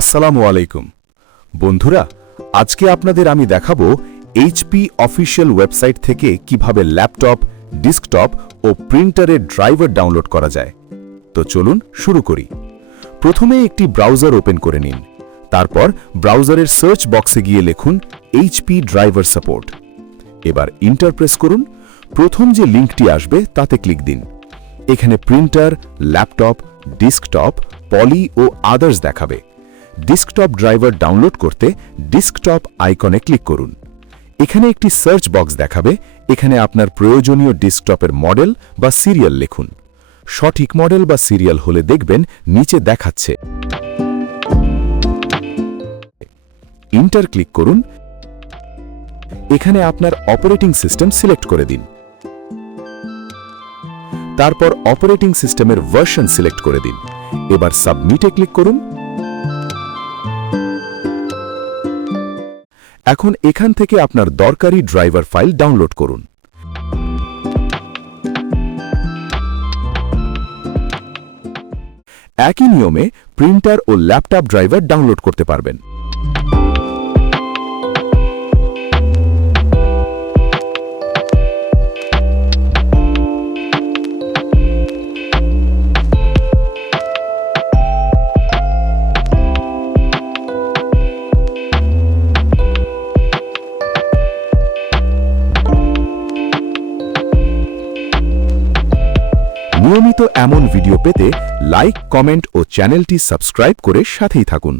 আসসালামু আলাইকুম বন্ধুরা, আজকে আপনাদের আমি দেখাবো এইচপি অফিশিয়াল ওয়েবসাইট থেকে কিভাবে ল্যাপটপ, ডেস্কটপ ও প্রিন্টারের ড্রাইভার ডাউনলোড করা যায়। তো চলুন শুরু করি। প্রথমে একটি ব্রাউজার ওপেন করে নিন। তারপর ব্রাউজারের সার্চ বক্সে গিয়ে লিখুন এইচপি ড্রাইভার সাপোর্ট। এবার এন্টার প্রেস করুন। প্রথম যে লিঙ্কটি আসবে তাতে ক্লিক দিন। এখানে প্রিন্টার, ল্যাপটপ, ডেস্কটপ, পলি ও আদার্স দেখাবে। ডেস্কটপ ড্রাইভার ডাউনলোড করতে ডেস্কটপ আইকনে ক্লিক করুন। এখানে একটি সার্চ বক্স দেখাবে। এখানে আপনার প্রয়োজনীয় ডেস্কটপের মডেল বা সিরিয়াল লিখুন। সঠিক মডেল বা সিরিয়াল হলে দেখবেন নিচে দেখাচ্ছে। এন্টার ক্লিক করুন। এখানে আপনার অপারেটিং সিস্টেম সিলেক্ট করে দিন। তারপর অপারেটিং সিস্টেমের ভার্সন সিলেক্ট করে দিন। এবার সাবমিটে ক্লিক করুন। এখন এখান থেকে আপনার দরকারি ড্রাইভার ফাইল ডাউনলোড করুন। একই নিয়মে প্রিন্টার ও ল্যাপটপ ড্রাইভার ডাউনলোড করতে পারবেন। নিয়মিত এমন ভিডিও পেতে লাইক, কমেন্ট ও চ্যানেলটি সাবস্ক্রাইব করে সাথেই থাকুন।